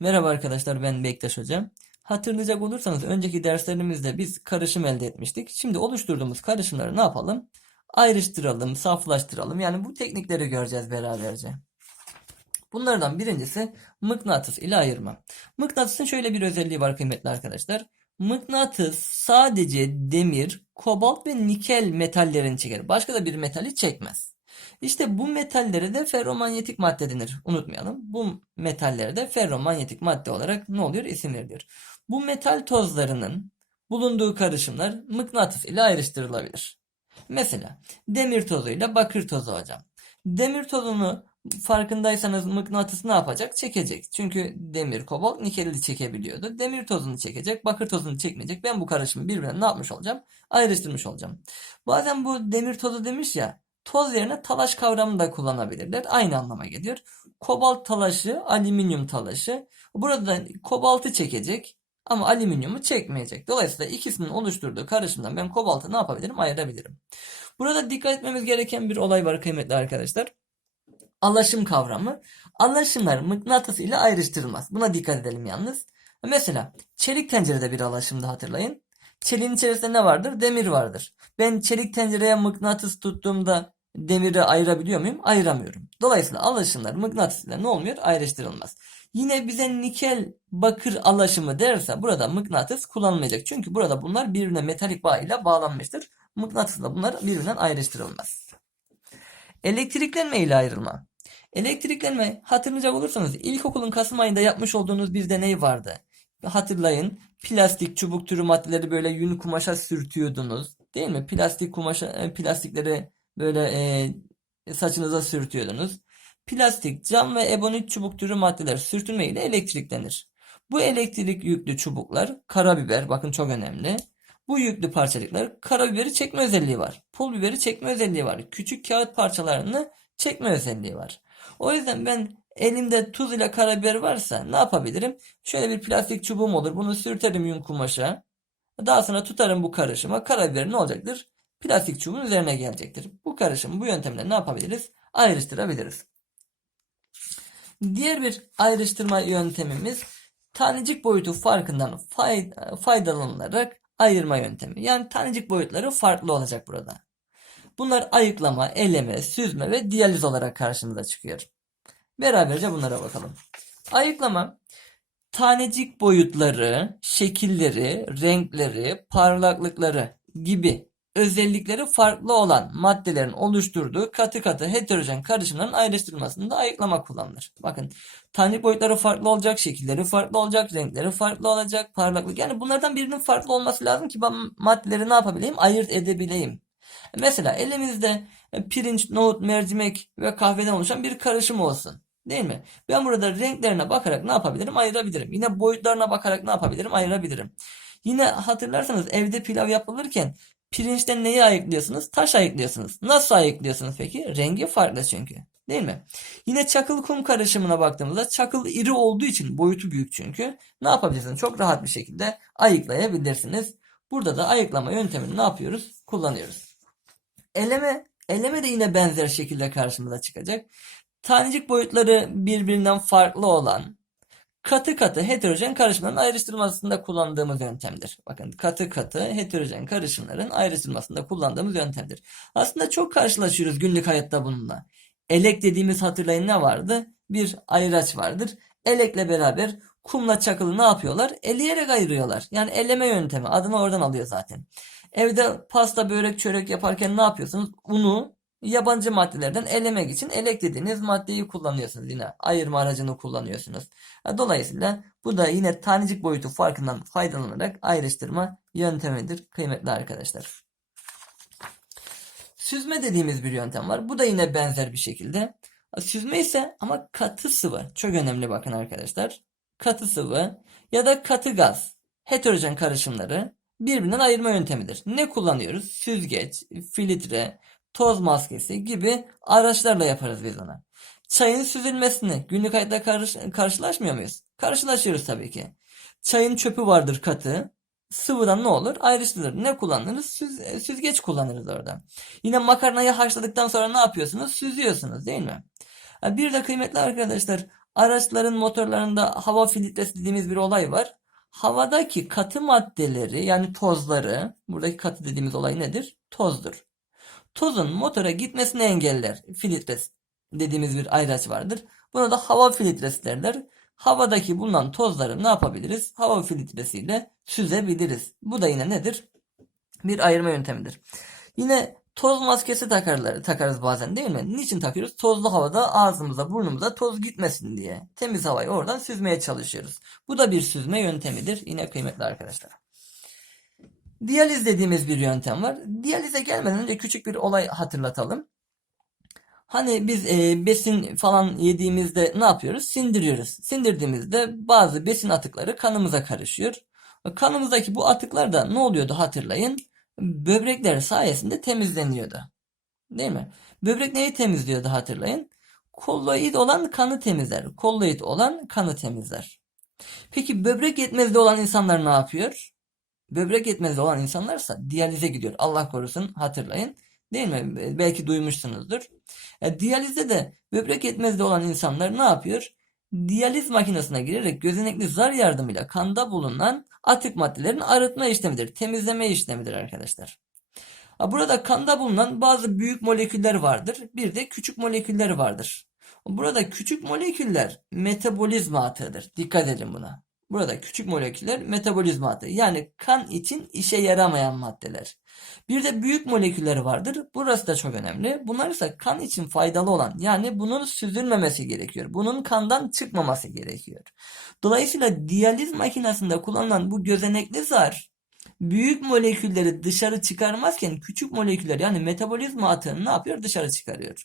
Merhaba arkadaşlar ben Bektaş Hocam. Hatırlayacak olursanız önceki derslerimizde biz karışım elde etmiştik. Şimdi oluşturduğumuz karışımları ne yapalım? Ayrıştıralım, saflaştıralım. Yani bu teknikleri göreceğiz beraberce. Bunlardan birincisi mıknatıs ile ayırma. Mıknatısın şöyle bir özelliği var kıymetli arkadaşlar. Mıknatıs sadece demir, kobalt ve nikel metallerini çeker. Başka da bir metali çekmez. İşte bu metallere de ferromanyetik madde denir. Unutmayalım. Bu metallere de ferromanyetik madde olarak ne oluyor? İsim veriliyor. Bu metal tozlarının bulunduğu karışımlar mıknatıs ile ayrıştırılabilir. Mesela demir tozuyla bakır tozu hocam. Demir tozunu farkındaysanız mıknatıs ne yapacak? Çekecek. Çünkü demir, kobalt, nikeli çekebiliyordu. Demir tozunu çekecek, bakır tozunu çekmeyecek. Ben bu karışımı birbirine ne yapmış olacağım? Ayrıştırmış olacağım. Bazen bu demir tozu demiş ya, toz yerine talaş kavramını da kullanabilirler. Aynı anlama geliyor. Kobalt talaşı, alüminyum talaşı. Burada kobaltı çekecek ama alüminyumu çekmeyecek. Dolayısıyla ikisinin oluşturduğu karışımdan ben kobaltı ne yapabilirim? Ayırabilirim. Burada dikkat etmemiz gereken bir olay var kıymetli arkadaşlar. Alaşım kavramı. Alaşımlar mıknatıs ile ayrıştırılmaz. Buna dikkat edelim yalnız. Mesela çelik tencerede bir alaşımda hatırlayın. Çeliğin içerisinde ne vardır? Demir vardır. Ben çelik tencereye mıknatıs tuttuğumda demiri ayırabiliyor muyum? Ayıramıyorum. Dolayısıyla alaşımlar mıknatıs ile ne olmuyor? Ayrıştırılmaz. Yine bize nikel bakır alaşımı derse burada mıknatıs kullanılmayacak. Çünkü burada bunlar birbirine metalik bağ ile bağlanmıştır. Mıknatısla bunlar birbirinden ayrıştırılmaz. Elektriklenme ile ayrılma. Elektriklenme hatırlayacak olursanız ilkokulun Kasım ayında yapmış olduğunuz bir deney vardı. Hatırlayın plastik çubuk türü maddeleri böyle yün kumaşa sürtüyordunuz. Değil mi? Plastik kumaşa, e, plastikleri böyle e, saçınıza sürtüyordunuz. Plastik, cam ve ebonit çubuk türü maddeler sürtünme ile elektriklenir. Bu elektrik yüklü çubuklar karabiber bakın çok önemli. Bu yüklü parçacıklar karabiberi çekme özelliği var. Pul biberi çekme özelliği var. Küçük kağıt parçalarını çekme özelliği var. O yüzden ben elimde tuz ile karabiber varsa ne yapabilirim? Şöyle bir plastik çubuğum olur. Bunu sürterim yün kumaşa. Daha sonra tutarım bu karışıma. Karabiber ne olacaktır? Plastik çubuğun üzerine gelecektir. Bu karışımı bu yöntemle ne yapabiliriz? Ayrıştırabiliriz. Diğer bir ayrıştırma yöntemimiz tanecik boyutu farkından faydalanılarak ayırma yöntemi. Yani tanecik boyutları farklı olacak burada. Bunlar ayıklama, eleme, süzme ve diyaliz olarak karşımıza çıkıyor. Beraberce bunlara bakalım. Ayıklama tanecik boyutları, şekilleri, renkleri, parlaklıkları gibi özellikleri farklı olan maddelerin oluşturduğu katı katı heterojen karışımların ayrıştırılmasında ayıklama kullanılır. Bakın tanecik boyutları farklı olacak, şekilleri farklı olacak, renkleri farklı olacak, parlaklık. Yani bunlardan birinin farklı olması lazım ki ben maddeleri ne yapabileyim? Ayırt edebileyim. Mesela elimizde pirinç, nohut, mercimek ve kahveden oluşan bir karışım olsun. Değil mi? Ben burada renklerine bakarak ne yapabilirim? Ayırabilirim. Yine boyutlarına bakarak ne yapabilirim? Ayırabilirim. Yine hatırlarsanız evde pilav yapılırken pirinçten neyi ayıklıyorsunuz? Taş ayıklıyorsunuz. Nasıl ayıklıyorsunuz peki? Rengi farklı çünkü. Değil mi? Yine çakıl kum karışımına baktığımızda çakıl iri olduğu için boyutu büyük çünkü. Ne yapabilirsiniz? Çok rahat bir şekilde ayıklayabilirsiniz. Burada da ayıklama yöntemini ne yapıyoruz? Kullanıyoruz. Eleme, eleme de yine benzer şekilde karşımıza çıkacak. Tanecik boyutları birbirinden farklı olan katı katı heterojen karışımların ayrıştırmasında kullandığımız yöntemdir. Bakın katı katı heterojen karışımların ayrıştırmasında kullandığımız yöntemdir. Aslında çok karşılaşıyoruz günlük hayatta bununla. Elek dediğimiz hatırlayın ne vardı? Bir ayraç vardır. Elekle beraber kumla çakılı ne yapıyorlar? Eleyerek ayırıyorlar. Yani eleme yöntemi adını oradan alıyor zaten. Evde pasta, börek, çörek yaparken ne yapıyorsunuz? Unu yabancı maddelerden elemek için elek dediğiniz maddeyi kullanıyorsunuz yine. Ayırma aracını kullanıyorsunuz. Dolayısıyla bu da yine tanecik boyutu farkından faydalanarak ayrıştırma yöntemidir kıymetli arkadaşlar. Süzme dediğimiz bir yöntem var. Bu da yine benzer bir şekilde. Süzme ise ama katı sıvı. Çok önemli bakın arkadaşlar. Katı sıvı ya da katı gaz. Heterojen karışımları birbirinden ayırma yöntemidir. Ne kullanıyoruz? Süzgeç, filtre, toz maskesi gibi araçlarla yaparız biz ona. Çayın süzülmesini günlük hayatta karış, karşılaşmıyor muyuz? Karşılaşıyoruz tabii ki. Çayın çöpü vardır katı. Sıvıdan ne olur? Ayrıştırılır. Ne kullanırız? Süz, süzgeç kullanırız orada. Yine makarnayı haşladıktan sonra ne yapıyorsunuz? Süzüyorsunuz değil mi? Bir de kıymetli arkadaşlar araçların motorlarında hava filtresi dediğimiz bir olay var. Havadaki katı maddeleri yani tozları, buradaki katı dediğimiz olay nedir? Tozdur. Tozun motora gitmesini engeller. Filtresi dediğimiz bir ayraç vardır. Buna da hava filtresi derler. Havadaki bulunan tozları ne yapabiliriz? Hava filtresiyle süzebiliriz. Bu da yine nedir? Bir ayırma yöntemidir. Yine toz maskesi takarlar, takarız bazen değil mi? Niçin takıyoruz? Tozlu havada ağzımıza, burnumuza toz gitmesin diye. Temiz havayı oradan süzmeye çalışıyoruz. Bu da bir süzme yöntemidir. Yine kıymetli arkadaşlar. Diyaliz dediğimiz bir yöntem var. Diyalize gelmeden önce küçük bir olay hatırlatalım. Hani biz e, besin falan yediğimizde ne yapıyoruz? Sindiriyoruz. Sindirdiğimizde bazı besin atıkları kanımıza karışıyor. Kanımızdaki bu atıklar da ne oluyordu hatırlayın. Böbrekler sayesinde temizleniyordu. Değil mi? Böbrek neyi temizliyordu hatırlayın. Kolloid olan kanı temizler. Kolloid olan kanı temizler. Peki böbrek yetmezliği olan insanlar ne yapıyor? Böbrek yetmezliği olan insanlarsa diyalize gidiyor. Allah korusun hatırlayın. Değil mi? Belki duymuşsunuzdur. E, diyalizde de böbrek yetmezliği olan insanlar ne yapıyor? Diyaliz makinesine girerek gözenekli zar yardımıyla kanda bulunan atık maddelerin arıtma işlemidir. Temizleme işlemidir arkadaşlar. Burada kanda bulunan bazı büyük moleküller vardır. Bir de küçük moleküller vardır. Burada küçük moleküller metabolizma atığıdır. Dikkat edin buna. Burada küçük moleküller metabolizma atığı. Yani kan için işe yaramayan maddeler. Bir de büyük moleküller vardır. Burası da çok önemli. Bunlar ise kan için faydalı olan yani bunun süzülmemesi gerekiyor. Bunun kandan çıkmaması gerekiyor. Dolayısıyla diyaliz makinesinde kullanılan bu gözenekli zar büyük molekülleri dışarı çıkarmazken küçük moleküller yani metabolizma atığını ne yapıyor? Dışarı çıkarıyor.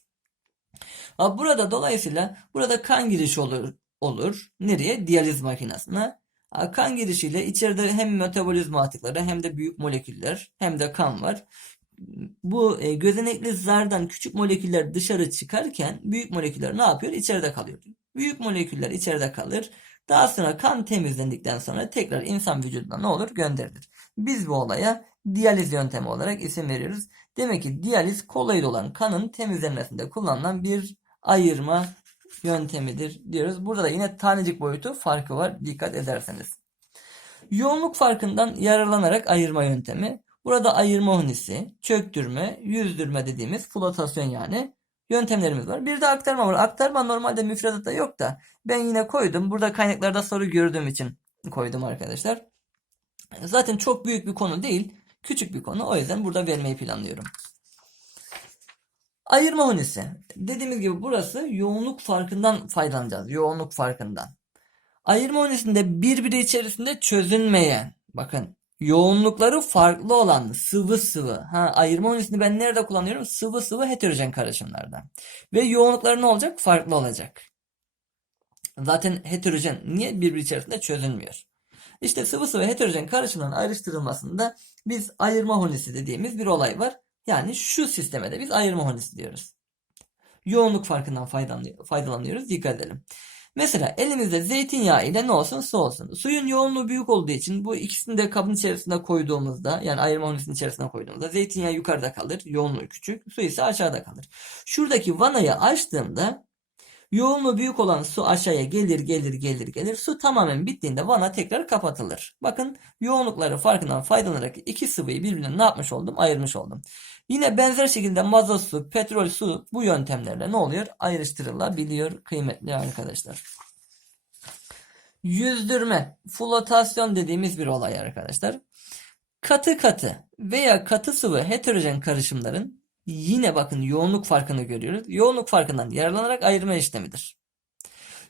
Burada dolayısıyla burada kan girişi olur olur. Nereye? Diyaliz makinesine. Kan girişiyle içeride hem metabolizma atıkları hem de büyük moleküller hem de kan var. Bu e, gözenekli zardan küçük moleküller dışarı çıkarken büyük moleküller ne yapıyor? İçeride kalıyor. Büyük moleküller içeride kalır. Daha sonra kan temizlendikten sonra tekrar insan vücuduna ne olur? Gönderilir. Biz bu olaya diyaliz yöntemi olarak isim veriyoruz. Demek ki diyaliz koloid olan kanın temizlenmesinde kullanılan bir ayırma yöntemidir diyoruz. Burada da yine tanecik boyutu farkı var dikkat ederseniz. Yoğunluk farkından yararlanarak ayırma yöntemi. Burada ayırma hunisi, çöktürme, yüzdürme dediğimiz flotasyon yani yöntemlerimiz var. Bir de aktarma var. Aktarma normalde müfredatta yok da ben yine koydum. Burada kaynaklarda soru gördüğüm için koydum arkadaşlar. Zaten çok büyük bir konu değil. Küçük bir konu. O yüzden burada vermeyi planlıyorum. Ayırma hunisi. Dediğimiz gibi burası yoğunluk farkından faydalanacağız. Yoğunluk farkından. Ayırma hunisinde birbiri içerisinde çözünmeyen, bakın yoğunlukları farklı olan sıvı sıvı. Ha, ayırma hunisini ben nerede kullanıyorum? Sıvı sıvı heterojen karışımlarda. Ve yoğunlukları ne olacak? Farklı olacak. Zaten heterojen niye birbiri içerisinde çözünmüyor? İşte sıvı sıvı heterojen karışımların ayrıştırılmasında biz ayırma hunisi dediğimiz bir olay var. Yani şu sisteme de biz ayırma hunisi diyoruz. Yoğunluk farkından faydalanıyor- faydalanıyoruz. Dikkat edelim. Mesela elimizde zeytinyağı ile ne olsun su olsun. Suyun yoğunluğu büyük olduğu için bu ikisini de kabın içerisine koyduğumuzda yani ayırma hunisinin içerisine koyduğumuzda zeytinyağı yukarıda kalır. Yoğunluğu küçük. Su ise aşağıda kalır. Şuradaki vanayı açtığımda Yoğunluğu büyük olan su aşağıya gelir gelir gelir gelir. Su tamamen bittiğinde vana tekrar kapatılır. Bakın yoğunlukları farkından faydalanarak iki sıvıyı birbirinden ne yapmış oldum? Ayırmış oldum. Yine benzer şekilde mazot su, petrol su bu yöntemlerle ne oluyor? Ayrıştırılabiliyor kıymetli arkadaşlar. Yüzdürme, flotasyon dediğimiz bir olay arkadaşlar. Katı katı veya katı sıvı heterojen karışımların Yine bakın yoğunluk farkını görüyoruz. Yoğunluk farkından yararlanarak ayırma işlemidir.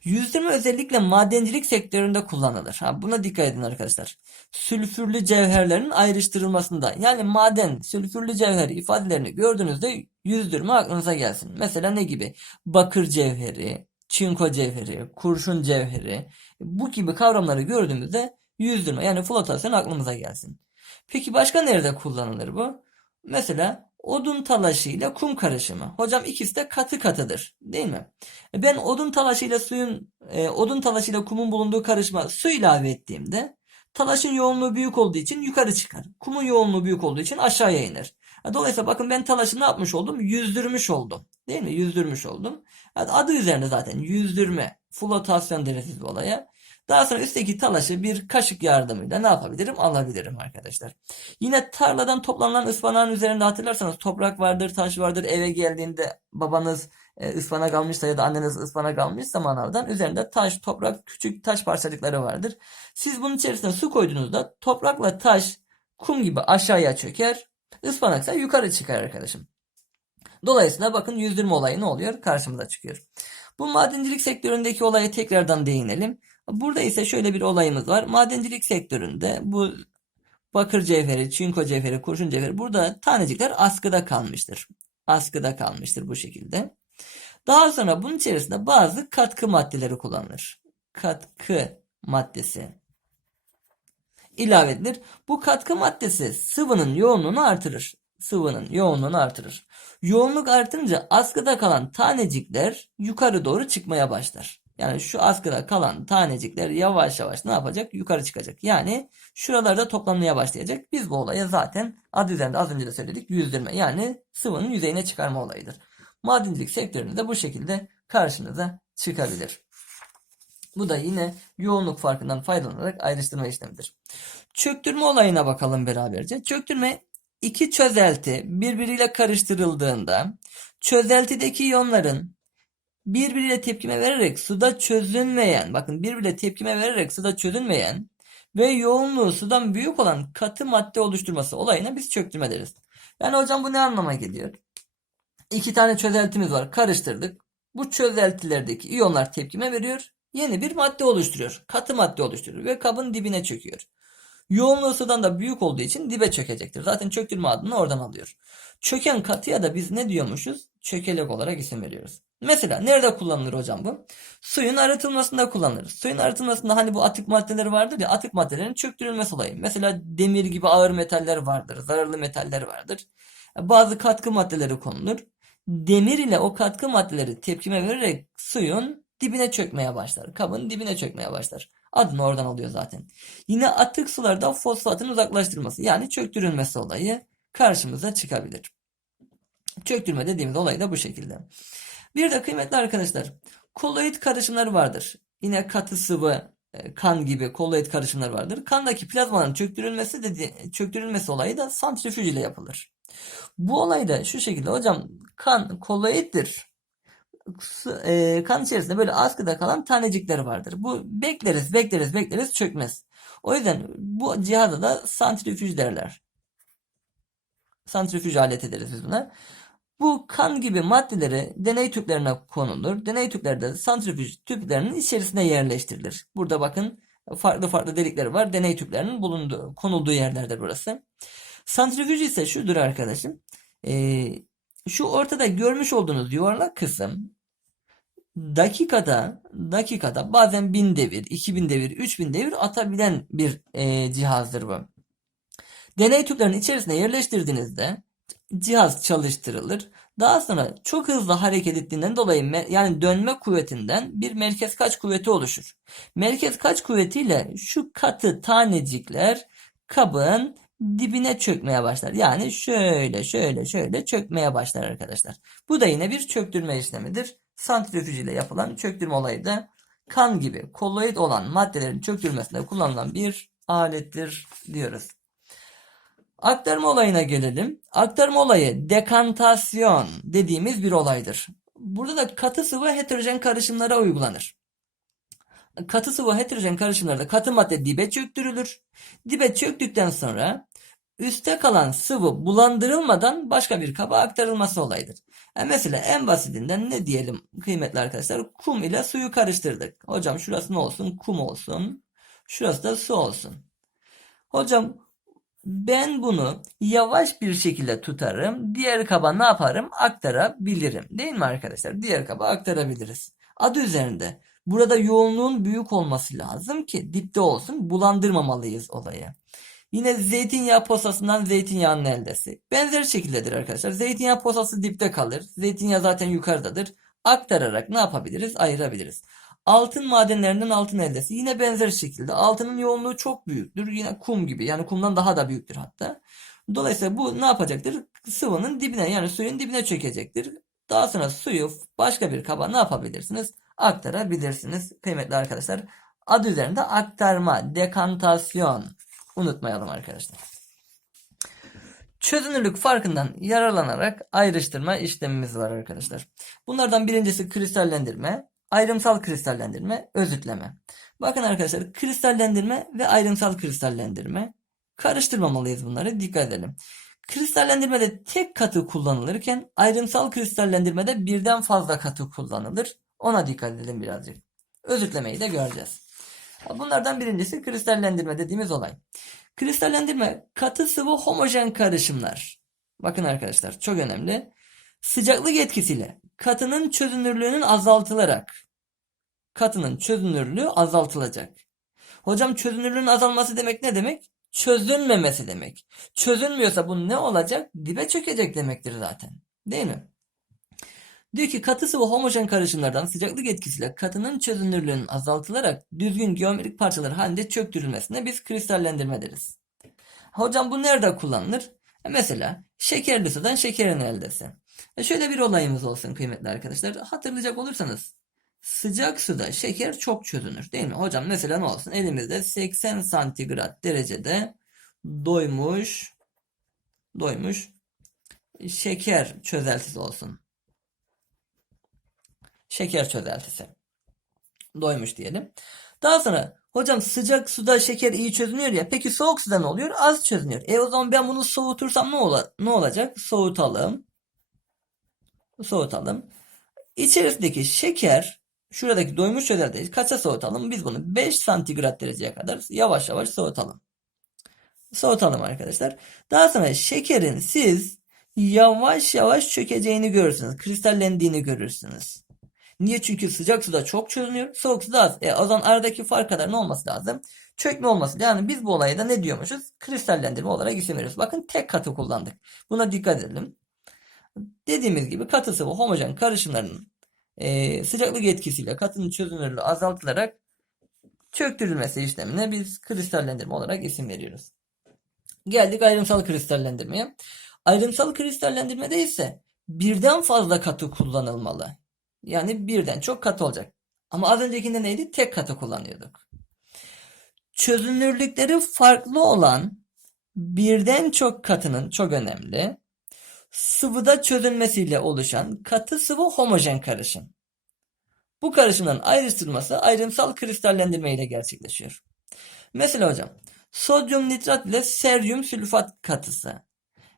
Yüzdürme özellikle madencilik sektöründe kullanılır. Ha, buna dikkat edin arkadaşlar. Sülfürlü cevherlerin ayrıştırılmasında yani maden, sülfürlü cevher ifadelerini gördüğünüzde yüzdürme aklınıza gelsin. Mesela ne gibi? Bakır cevheri, çinko cevheri, kurşun cevheri bu gibi kavramları gördüğümüzde yüzdürme yani flotasyon aklımıza gelsin. Peki başka nerede kullanılır bu? Mesela odun talaşı ile kum karışımı. Hocam ikisi de katı katıdır, değil mi? E, Ben odun talaşı ile suyun, e, odun talaşı ile kumun bulunduğu karışıma su ilave ettiğimde talaşın yoğunluğu büyük olduğu için yukarı çıkar. Kumun yoğunluğu büyük olduğu için aşağıya iner. E, Dolayısıyla bakın ben talaşı ne yapmış oldum? Yüzdürmüş oldum. Değil mi? Yüzdürmüş oldum. Adı üzerinde zaten yüzdürme, flotasyon deriz biz olaya. Daha sonra üstteki talaşı bir kaşık yardımıyla ne yapabilirim? Alabilirim arkadaşlar. Yine tarladan toplanılan ıspanağın üzerinde hatırlarsanız toprak vardır, taş vardır. Eve geldiğinde babanız e, ıspanak almışsa ya da anneniz ıspanak almışsa manavdan üzerinde taş, toprak, küçük taş parçacıkları vardır. Siz bunun içerisine su koyduğunuzda toprakla taş kum gibi aşağıya çöker. Ispanaksa yukarı çıkar arkadaşım. Dolayısıyla bakın yüzdürme olayı ne oluyor? Karşımıza çıkıyor. Bu madencilik sektöründeki olaya tekrardan değinelim. Burada ise şöyle bir olayımız var. Madencilik sektöründe bu bakır cevheri, çinko cevheri, kurşun cevheri burada tanecikler askıda kalmıştır. Askıda kalmıştır bu şekilde. Daha sonra bunun içerisinde bazı katkı maddeleri kullanılır. Katkı maddesi ilave edilir. Bu katkı maddesi sıvının yoğunluğunu artırır. Sıvının yoğunluğunu artırır. Yoğunluk artınca askıda kalan tanecikler yukarı doğru çıkmaya başlar. Yani şu askıda kalan tanecikler yavaş yavaş ne yapacak? Yukarı çıkacak. Yani şuralarda toplanmaya başlayacak. Biz bu olaya zaten adı üzerinde az önce de söyledik yüzdürme. Yani sıvının yüzeyine çıkarma olayıdır. Madencilik sektöründe de bu şekilde karşınıza çıkabilir. Bu da yine yoğunluk farkından faydalanarak ayrıştırma işlemidir. Çöktürme olayına bakalım beraberce. Çöktürme iki çözelti birbiriyle karıştırıldığında çözeltideki iyonların birbiriyle tepkime vererek suda çözünmeyen, bakın birbiriyle tepkime vererek suda çözünmeyen ve yoğunluğu sudan büyük olan katı madde oluşturması olayına biz çöktürme deriz. Yani hocam bu ne anlama geliyor? İki tane çözeltimiz var, karıştırdık. Bu çözeltilerdeki iyonlar tepkime veriyor, yeni bir madde oluşturuyor. Katı madde oluşturuyor ve kabın dibine çöküyor. Yoğunluğu sudan da büyük olduğu için dibe çökecektir. Zaten çöktürme adını oradan alıyor. Çöken katıya da biz ne diyormuşuz? Çökelek olarak isim veriyoruz. Mesela nerede kullanılır hocam bu? Suyun arıtılmasında kullanılır. Suyun arıtılmasında hani bu atık maddeleri vardır ya atık maddelerin çöktürülmesi olayı. Mesela demir gibi ağır metaller vardır. Zararlı metaller vardır. Bazı katkı maddeleri konulur. Demir ile o katkı maddeleri tepkime vererek suyun dibine çökmeye başlar. Kabın dibine çökmeye başlar. Adını oradan alıyor zaten. Yine atık sularda fosfatın uzaklaştırılması yani çöktürülmesi olayı karşımıza çıkabilir. Çöktürme dediğimiz olay da bu şekilde. Bir de kıymetli arkadaşlar koloid karışımları vardır. Yine katı sıvı e, kan gibi koloid karışımlar vardır. Kandaki plazmanın çöktürülmesi dedi, çöktürülmesi olayı da santrifüj ile yapılır. Bu olay da şu şekilde hocam kan koloiddir e, kan içerisinde böyle askıda kalan tanecikler vardır. Bu bekleriz, bekleriz, bekleriz çökmez. O yüzden bu cihaza da santrifüj derler. Santrifüj aleti deriz biz buna. Bu kan gibi maddeleri deney tüplerine konulur. Deney tüpleri de santrifüj tüplerinin içerisine yerleştirilir. Burada bakın farklı farklı delikleri var. Deney tüplerinin bulunduğu, konulduğu yerlerdir burası. Santrifüj ise şudur arkadaşım. Ee, şu ortada görmüş olduğunuz yuvarlak kısım dakikada dakikada bazen 1000 devir, 2000 devir, 3000 devir atabilen bir e, cihazdır bu. Deney tüplerinin içerisine yerleştirdiğinizde cihaz çalıştırılır. Daha sonra çok hızlı hareket ettiğinden dolayı yani dönme kuvvetinden bir merkez kaç kuvveti oluşur. Merkez kaç kuvvetiyle şu katı tanecikler kabın dibine çökmeye başlar. Yani şöyle şöyle şöyle çökmeye başlar arkadaşlar. Bu da yine bir çöktürme işlemidir. Santrifüj ile yapılan çöktürme olayı da kan gibi koloid olan maddelerin çöktürmesinde kullanılan bir alettir diyoruz. Aktarma olayına gelelim. Aktarma olayı dekantasyon dediğimiz bir olaydır. Burada da katı sıvı heterojen karışımlara uygulanır. Katı sıvı heterojen karışımlarda katı madde dibe çöktürülür. Dibe çöktükten sonra üste kalan sıvı bulandırılmadan başka bir kaba aktarılması olayıdır. Yani mesela en basitinden ne diyelim kıymetli arkadaşlar? Kum ile suyu karıştırdık. Hocam şurası ne olsun? Kum olsun. Şurası da su olsun. Hocam ben bunu yavaş bir şekilde tutarım. Diğer kaba ne yaparım? Aktarabilirim. Değil mi arkadaşlar? Diğer kaba aktarabiliriz. Adı üzerinde. Burada yoğunluğun büyük olması lazım ki dipte olsun. Bulandırmamalıyız olayı. Yine zeytinyağı posasından zeytinyağının eldesi. Benzer şekildedir arkadaşlar. Zeytinyağı posası dipte kalır. Zeytinyağı zaten yukarıdadır. Aktararak ne yapabiliriz? Ayırabiliriz. Altın madenlerinden altın eldesi. Yine benzer şekilde. Altının yoğunluğu çok büyüktür. Yine kum gibi. Yani kumdan daha da büyüktür hatta. Dolayısıyla bu ne yapacaktır? Sıvının dibine yani suyun dibine çökecektir. Daha sonra suyu başka bir kaba ne yapabilirsiniz? Aktarabilirsiniz kıymetli arkadaşlar. Adı üzerinde aktarma, dekantasyon. Unutmayalım arkadaşlar. Çözünürlük farkından yararlanarak ayrıştırma işlemimiz var arkadaşlar. Bunlardan birincisi kristallendirme, ayrımsal kristallendirme, özütleme. Bakın arkadaşlar kristallendirme ve ayrımsal kristallendirme. Karıştırmamalıyız bunları dikkat edelim. Kristallendirmede tek katı kullanılırken ayrımsal kristallendirmede birden fazla katı kullanılır. Ona dikkat edelim birazcık. Özütlemeyi de göreceğiz. Bunlardan birincisi kristallendirme dediğimiz olay. Kristallendirme katı sıvı homojen karışımlar. Bakın arkadaşlar çok önemli. Sıcaklık etkisiyle katının çözünürlüğünün azaltılarak katının çözünürlüğü azaltılacak. Hocam çözünürlüğün azalması demek ne demek? Çözünmemesi demek. Çözünmüyorsa bu ne olacak? Dibe çökecek demektir zaten. Değil mi? Diyor ki katı sıvı homojen karışımlardan sıcaklık etkisiyle katının çözünürlüğünün azaltılarak düzgün geometrik parçalar halinde çöktürülmesine biz kristallendirme deriz. Hocam bu nerede kullanılır? E mesela şekerli sudan şekerin eldesi. E şöyle bir olayımız olsun kıymetli arkadaşlar. Hatırlayacak olursanız sıcak suda şeker çok çözünür değil mi? Hocam mesela ne olsun? Elimizde 80 santigrat derecede doymuş doymuş şeker çözeltisi olsun şeker çözeltisi. Doymuş diyelim. Daha sonra hocam sıcak suda şeker iyi çözünüyor ya. Peki soğuk suda ne oluyor? Az çözünüyor. E o zaman ben bunu soğutursam ne, ola ne olacak? Soğutalım. Soğutalım. İçerisindeki şeker şuradaki doymuş çözeltiyi kaça soğutalım? Biz bunu 5 santigrat dereceye kadar yavaş yavaş soğutalım. Soğutalım arkadaşlar. Daha sonra şekerin siz yavaş yavaş çökeceğini görürsünüz. Kristallendiğini görürsünüz. Niye? Çünkü sıcak suda çok çözünüyor. Soğuk suda az. E, o zaman aradaki fark kadar ne olması lazım? Çökme olması. Yani biz bu olaya da ne diyormuşuz? Kristallendirme olarak isim veriyoruz. Bakın tek katı kullandık. Buna dikkat edelim. Dediğimiz gibi katı sıvı homojen karışımlarının e, sıcaklık etkisiyle katının çözünürlüğü azaltılarak çöktürülmesi işlemine biz kristallendirme olarak isim veriyoruz. Geldik ayrımsal kristallendirmeye. Ayrımsal kristallendirmede ise birden fazla katı kullanılmalı. Yani birden çok katı olacak. Ama az öncekinde neydi? Tek katı kullanıyorduk. Çözünürlükleri farklı olan birden çok katının çok önemli. Sıvıda çözünmesiyle oluşan katı sıvı homojen karışım. Bu karışımların ayrıştırılması ayrımsal kristallendirme ile gerçekleşiyor. Mesela hocam sodyum nitrat ile seryum sülfat katısı.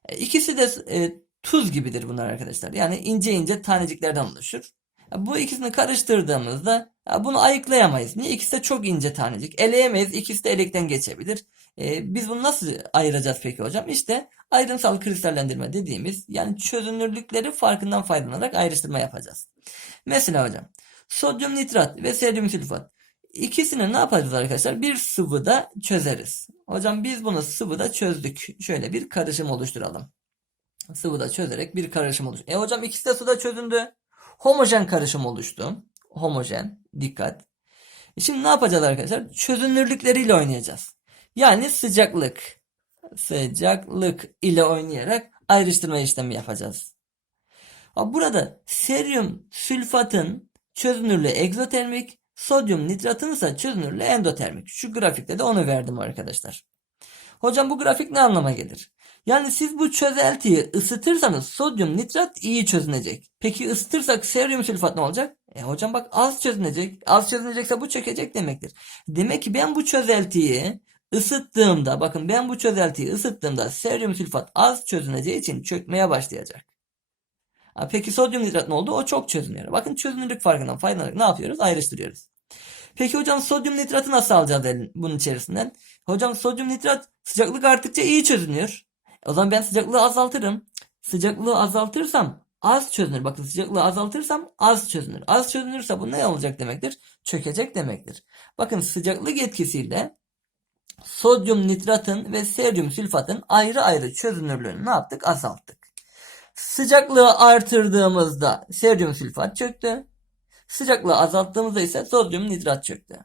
E, İkisi de e, tuz gibidir bunlar arkadaşlar. Yani ince ince taneciklerden oluşur. Bu ikisini karıştırdığımızda bunu ayıklayamayız. Niye? İkisi de çok ince tanecik. Eleyemeyiz. İkisi de elekten geçebilir. Ee, biz bunu nasıl ayıracağız peki hocam? İşte ayrımsal kristallendirme dediğimiz yani çözünürlükleri farkından faydalanarak ayrıştırma yapacağız. Mesela hocam sodyum nitrat ve seryum sülfat ikisini ne yapacağız arkadaşlar? Bir sıvıda çözeriz. Hocam biz bunu sıvıda çözdük. Şöyle bir karışım oluşturalım. Sıvıda çözerek bir karışım oluştur. E hocam ikisi de suda çözündü homojen karışım oluştu. Homojen. Dikkat. E şimdi ne yapacağız arkadaşlar? Çözünürlükleriyle oynayacağız. Yani sıcaklık. Sıcaklık ile oynayarak ayrıştırma işlemi yapacağız. Burada seryum sülfatın çözünürlüğü egzotermik, sodyum nitratın ise çözünürlüğü endotermik. Şu grafikte de onu verdim arkadaşlar. Hocam bu grafik ne anlama gelir? Yani siz bu çözeltiyi ısıtırsanız sodyum nitrat iyi çözünecek. Peki ısıtırsak seryum sülfat ne olacak? E hocam bak az çözünecek. Az çözünecekse bu çökecek demektir. Demek ki ben bu çözeltiyi ısıttığımda bakın ben bu çözeltiyi ısıttığımda seryum sülfat az çözüneceği için çökmeye başlayacak. Peki sodyum nitrat ne oldu? O çok çözünüyor. Bakın çözünürlük farkından faydalanarak ne yapıyoruz? Ayrıştırıyoruz. Peki hocam sodyum nitratı nasıl alacağız bunun içerisinden? Hocam sodyum nitrat sıcaklık arttıkça iyi çözünüyor. O zaman ben sıcaklığı azaltırım. Sıcaklığı azaltırsam az çözünür. Bakın sıcaklığı azaltırsam az çözünür. Az çözünürse bu ne olacak demektir? Çökecek demektir. Bakın sıcaklık etkisiyle sodyum nitratın ve seryum sülfatın ayrı ayrı çözünürlüğünü ne yaptık? Azalttık. Sıcaklığı artırdığımızda seryum sülfat çöktü. Sıcaklığı azalttığımızda ise sodyum nitrat çöktü.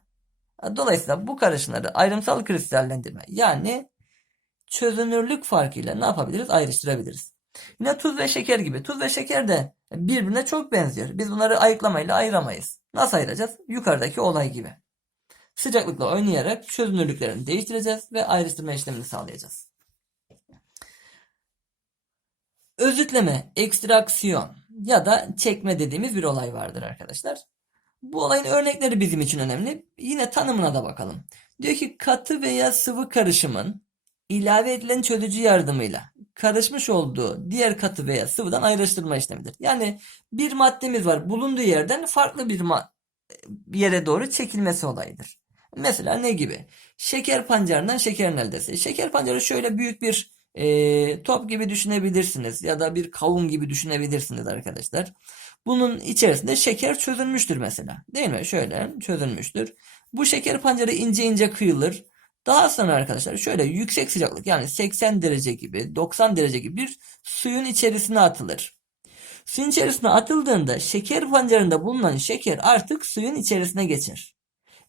Dolayısıyla bu karışımları ayrımsal kristallendirme yani çözünürlük farkıyla ne yapabiliriz? Ayrıştırabiliriz. Yine tuz ve şeker gibi. Tuz ve şeker de birbirine çok benziyor. Biz bunları ayıklamayla ayıramayız. Nasıl ayıracağız? Yukarıdaki olay gibi. Sıcaklıkla oynayarak çözünürlüklerini değiştireceğiz ve ayrıştırma işlemini sağlayacağız. Özütleme, ekstraksiyon ya da çekme dediğimiz bir olay vardır arkadaşlar. Bu olayın örnekleri bizim için önemli. Yine tanımına da bakalım. Diyor ki katı veya sıvı karışımın ilave edilen çözücü yardımıyla karışmış olduğu diğer katı veya sıvıdan ayrıştırma işlemidir. Yani bir maddemiz var bulunduğu yerden farklı bir yere doğru çekilmesi olayıdır. Mesela ne gibi? Şeker pancarından şekerin eldesi. Şeker pancarı şöyle büyük bir e, top gibi düşünebilirsiniz ya da bir kavun gibi düşünebilirsiniz arkadaşlar. Bunun içerisinde şeker çözülmüştür mesela. Değil mi? Şöyle çözülmüştür. Bu şeker pancarı ince ince kıyılır. Daha sonra arkadaşlar şöyle yüksek sıcaklık yani 80 derece gibi 90 derece gibi bir suyun içerisine atılır. Suyun içerisine atıldığında şeker pancarında bulunan şeker artık suyun içerisine geçer.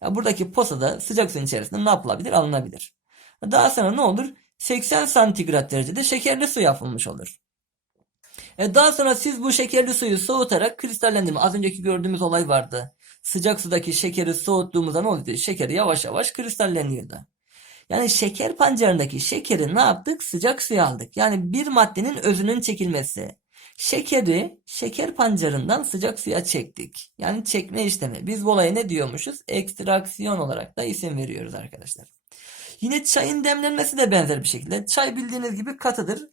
Ya buradaki posada sıcak suyun içerisinde ne yapılabilir? Alınabilir. Daha sonra ne olur? 80 santigrat derecede şekerli su yapılmış olur. E daha sonra siz bu şekerli suyu soğutarak kristallendirme. Az önceki gördüğümüz olay vardı. Sıcak sudaki şekeri soğuttuğumuzda ne oluyordu? Şekeri yavaş yavaş kristalleniyordu. Yani şeker pancarındaki şekeri ne yaptık? Sıcak suya aldık. Yani bir maddenin özünün çekilmesi. Şekeri şeker pancarından sıcak suya çektik. Yani çekme işlemi. Biz bu olaya ne diyormuşuz? Ekstraksiyon olarak da isim veriyoruz arkadaşlar. Yine çayın demlenmesi de benzer bir şekilde. Çay bildiğiniz gibi katıdır.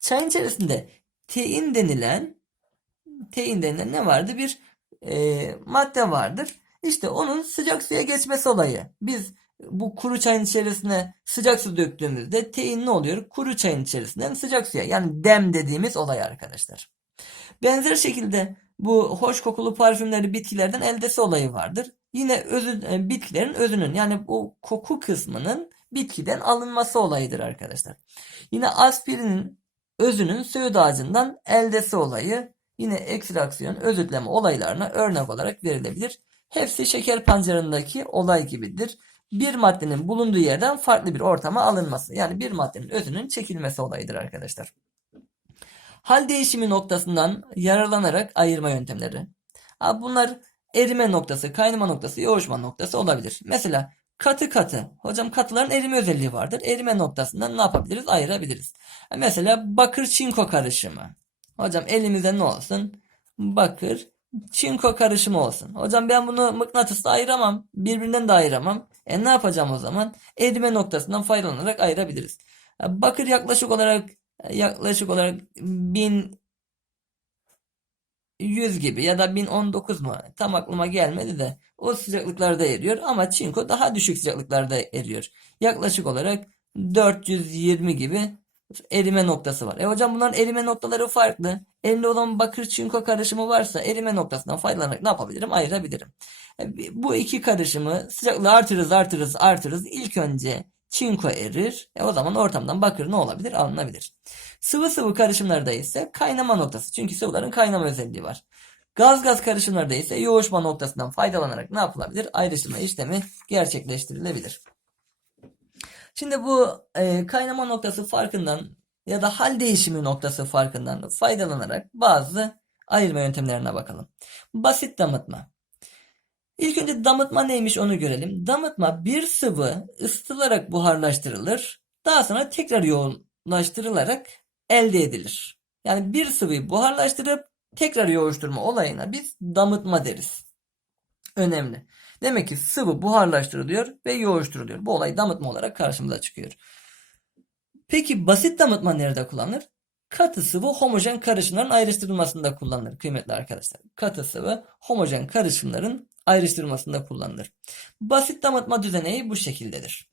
Çayın içerisinde tein denilen tein denilen ne vardı? Bir e, madde vardır. İşte onun sıcak suya geçmesi olayı. Biz bu kuru çayın içerisine sıcak su döktüğümüzde tein ne oluyor? Kuru çayın içerisinden sıcak suya yani dem dediğimiz olay arkadaşlar. Benzer şekilde bu hoş kokulu parfümleri bitkilerden eldesi olayı vardır. Yine özü, e, bitkilerin özünün yani bu koku kısmının bitkiden alınması olayıdır arkadaşlar. Yine aspirinin özünün söğüt ağacından eldesi olayı yine ekstraksiyon, özütleme olaylarına örnek olarak verilebilir. Hepsi şeker pancarındaki olay gibidir. Bir maddenin bulunduğu yerden farklı bir ortama alınması. Yani bir maddenin özünün çekilmesi olayıdır arkadaşlar. Hal değişimi noktasından yararlanarak ayırma yöntemleri. Ha, bunlar erime noktası, kaynama noktası, yoğuşma noktası olabilir. Mesela katı katı. Hocam katıların erime özelliği vardır. Erime noktasından ne yapabiliriz? Ayırabiliriz. Mesela bakır çinko karışımı. Hocam elimizde ne olsun? Bakır çinko karışımı olsun. Hocam ben bunu mıknatısla ayıramam. Birbirinden de ayıramam. E ne yapacağım o zaman? Erime noktasından faydalanarak ayırabiliriz. Ha, Bakır yaklaşık olarak yaklaşık olarak 1100 gibi ya da 1019 mu? Tam aklıma gelmedi de o sıcaklıklarda eriyor ama çinko daha düşük sıcaklıklarda eriyor. Yaklaşık olarak 420 gibi erime noktası var. E hocam bunların erime noktaları farklı. Elimde olan bakır çinko karışımı varsa erime noktasından faydalanarak ne yapabilirim? Ayırabilirim. E, bu iki karışımı sıcaklığı artırırız, artırırız, artırırız. İlk önce çinko erir. E o zaman ortamdan bakır ne olabilir? Alınabilir. Sıvı sıvı karışımlarda ise kaynama noktası. Çünkü sıvıların kaynama özelliği var. Gaz gaz karışımlarda ise yoğuşma noktasından faydalanarak ne yapılabilir? Ayrıştırma işlemi gerçekleştirilebilir. Şimdi bu e, kaynama noktası farkından ya da hal değişimi noktası farkından faydalanarak bazı ayırma yöntemlerine bakalım. Basit damıtma. İlk önce damıtma neymiş onu görelim. Damıtma bir sıvı ısıtılarak buharlaştırılır. Daha sonra tekrar yoğunlaştırılarak elde edilir. Yani bir sıvıyı buharlaştırıp tekrar yoğuşturma olayına biz damıtma deriz. Önemli. Demek ki sıvı buharlaştırılıyor ve yoğuşturuluyor. Bu olay damıtma olarak karşımıza çıkıyor. Peki basit damıtma nerede kullanılır? Katı sıvı homojen karışımların ayrıştırılmasında kullanılır kıymetli arkadaşlar. Katı sıvı homojen karışımların ayrıştırılmasında kullanılır. Basit damıtma düzeneği bu şekildedir.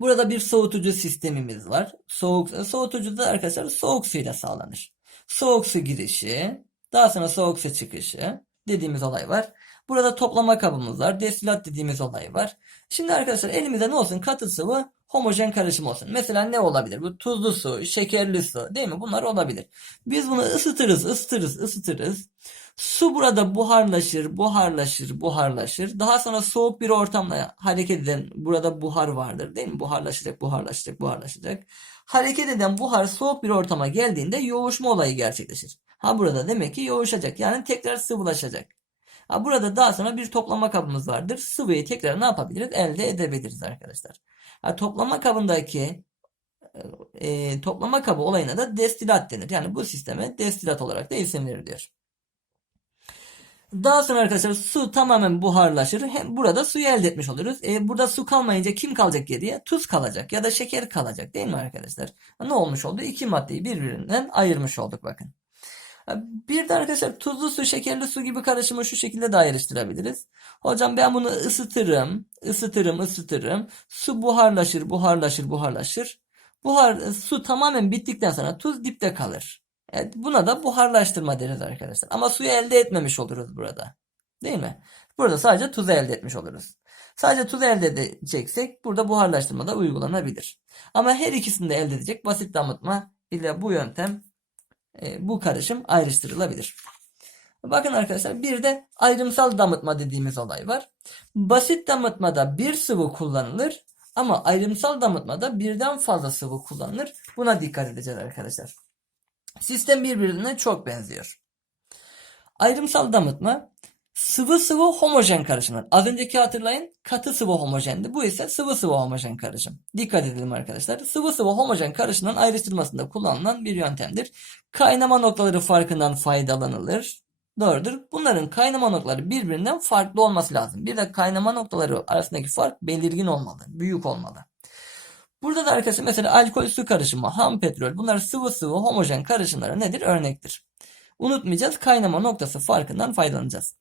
Burada bir soğutucu sistemimiz var. Soğuk, soğutucu da arkadaşlar soğuk suyla sağlanır. Soğuk su girişi, daha sonra soğuk su çıkışı dediğimiz olay var. Burada toplama kabımız var. Destilat dediğimiz olay var. Şimdi arkadaşlar elimizde ne olsun? Katı sıvı homojen karışım olsun. Mesela ne olabilir? Bu tuzlu su, şekerli su değil mi? Bunlar olabilir. Biz bunu ısıtırız, ısıtırız, ısıtırız. Su burada buharlaşır, buharlaşır, buharlaşır. Daha sonra soğuk bir ortamda hareket eden burada buhar vardır değil mi? Buharlaşacak, buharlaşacak, buharlaşacak. Hareket eden buhar soğuk bir ortama geldiğinde yoğuşma olayı gerçekleşir. Ha burada demek ki yoğuşacak. Yani tekrar sıvılaşacak. Burada daha sonra bir toplama kabımız vardır. Sıvıyı tekrar ne yapabiliriz? Elde edebiliriz arkadaşlar. Ha, toplama kabındaki e, toplama kabı olayına da destilat denir. Yani bu sisteme destilat olarak da isim veriliyor. Daha sonra arkadaşlar su tamamen buharlaşır. Hem burada suyu elde etmiş oluruz. E, burada su kalmayınca kim kalacak geriye? Tuz kalacak ya da şeker kalacak değil mi arkadaşlar? Ne olmuş oldu? İki maddeyi birbirinden ayırmış olduk bakın. Bir de arkadaşlar tuzlu su, şekerli su gibi karışımı şu şekilde de ayrıştırabiliriz. Hocam ben bunu ısıtırım, ısıtırım, ısıtırım. Su buharlaşır, buharlaşır, buharlaşır. Buhar, su tamamen bittikten sonra tuz dipte kalır. Evet, buna da buharlaştırma deriz arkadaşlar. Ama suyu elde etmemiş oluruz burada. Değil mi? Burada sadece tuzu elde etmiş oluruz. Sadece tuz elde edeceksek burada buharlaştırma da uygulanabilir. Ama her ikisini de elde edecek basit damıtma ile bu yöntem e, bu karışım ayrıştırılabilir. Bakın arkadaşlar bir de ayrımsal damıtma dediğimiz olay var. Basit damıtmada bir sıvı kullanılır ama ayrımsal damıtmada birden fazla sıvı kullanılır. Buna dikkat edeceğiz arkadaşlar. Sistem birbirine çok benziyor. Ayrımsal damıtma sıvı sıvı homojen karışımlar. Az önceki hatırlayın katı sıvı homojendi. Bu ise sıvı sıvı homojen karışım. Dikkat edelim arkadaşlar. Sıvı sıvı homojen karışımların ayrıştırmasında kullanılan bir yöntemdir. Kaynama noktaları farkından faydalanılır. Doğrudur. Bunların kaynama noktaları birbirinden farklı olması lazım. Bir de kaynama noktaları arasındaki fark belirgin olmalı. Büyük olmalı. Burada da arkadaşlar mesela alkol su karışımı, ham petrol bunlar sıvı sıvı homojen karışımlara nedir? Örnektir. Unutmayacağız kaynama noktası farkından faydalanacağız.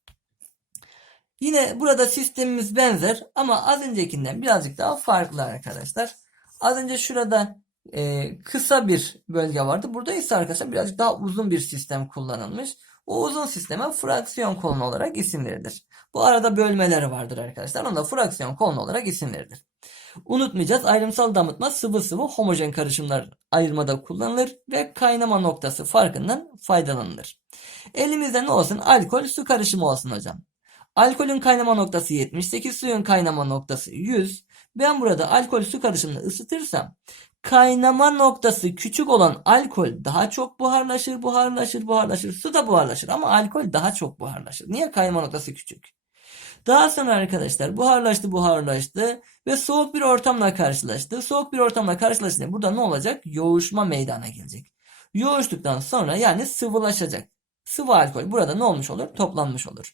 Yine burada sistemimiz benzer ama az öncekinden birazcık daha farklı arkadaşlar. Az önce şurada e, kısa bir bölge vardı. Burada ise arkadaşlar birazcık daha uzun bir sistem kullanılmış. O uzun sisteme fraksiyon kolonu olarak isim. Bu arada bölmeler vardır arkadaşlar. Ona fraksiyon kolonu olarak isim. Unutmayacağız ayrımsal damıtma sıvı sıvı homojen karışımlar ayırmada kullanılır ve kaynama noktası farkından faydalanılır. Elimizde ne olsun? Alkol su karışımı olsun hocam. Alkolün kaynama noktası 78, suyun kaynama noktası 100. Ben burada alkol su karışımını ısıtırsam kaynama noktası küçük olan alkol daha çok buharlaşır, buharlaşır, buharlaşır. Su da buharlaşır ama alkol daha çok buharlaşır. Niye? Kaynama noktası küçük. Daha sonra arkadaşlar buharlaştı, buharlaştı ve soğuk bir ortamla karşılaştı. Soğuk bir ortamla karşılaştığında burada ne olacak? Yoğuşma meydana gelecek. Yoğuştuktan sonra yani sıvılaşacak. Sıvı alkol burada ne olmuş olur? Toplanmış olur.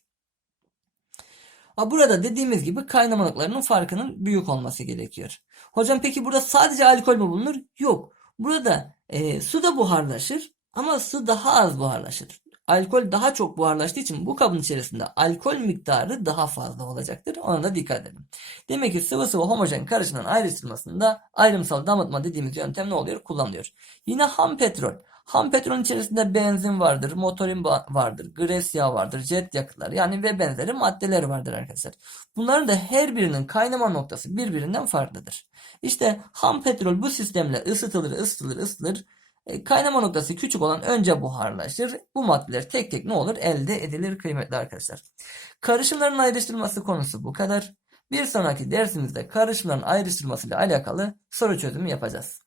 Burada dediğimiz gibi kaynama noktalarının farkının büyük olması gerekiyor. Hocam peki burada sadece alkol mü bulunur? Yok. Burada e, su da buharlaşır ama su daha az buharlaşır. Alkol daha çok buharlaştığı için bu kabın içerisinde alkol miktarı daha fazla olacaktır. Ona da dikkat edin. Demek ki sıvı sıvı homojen karışımların ayrıştırmasında ayrımsal damıtma dediğimiz yöntem ne oluyor? Kullanılıyor. Yine ham petrol. Ham petrolün içerisinde benzin vardır, motorin vardır, gres yağı vardır, jet yakıtlar yani ve benzeri maddeler vardır arkadaşlar. Bunların da her birinin kaynama noktası birbirinden farklıdır. İşte ham petrol bu sistemle ısıtılır, ısıtılır, ısıtılır. E, kaynama noktası küçük olan önce buharlaşır. Bu maddeler tek tek ne olur? Elde edilir kıymetli arkadaşlar. Karışımların ayrıştırılması konusu bu kadar. Bir sonraki dersimizde karışımların ayrıştırılması ile alakalı soru çözümü yapacağız.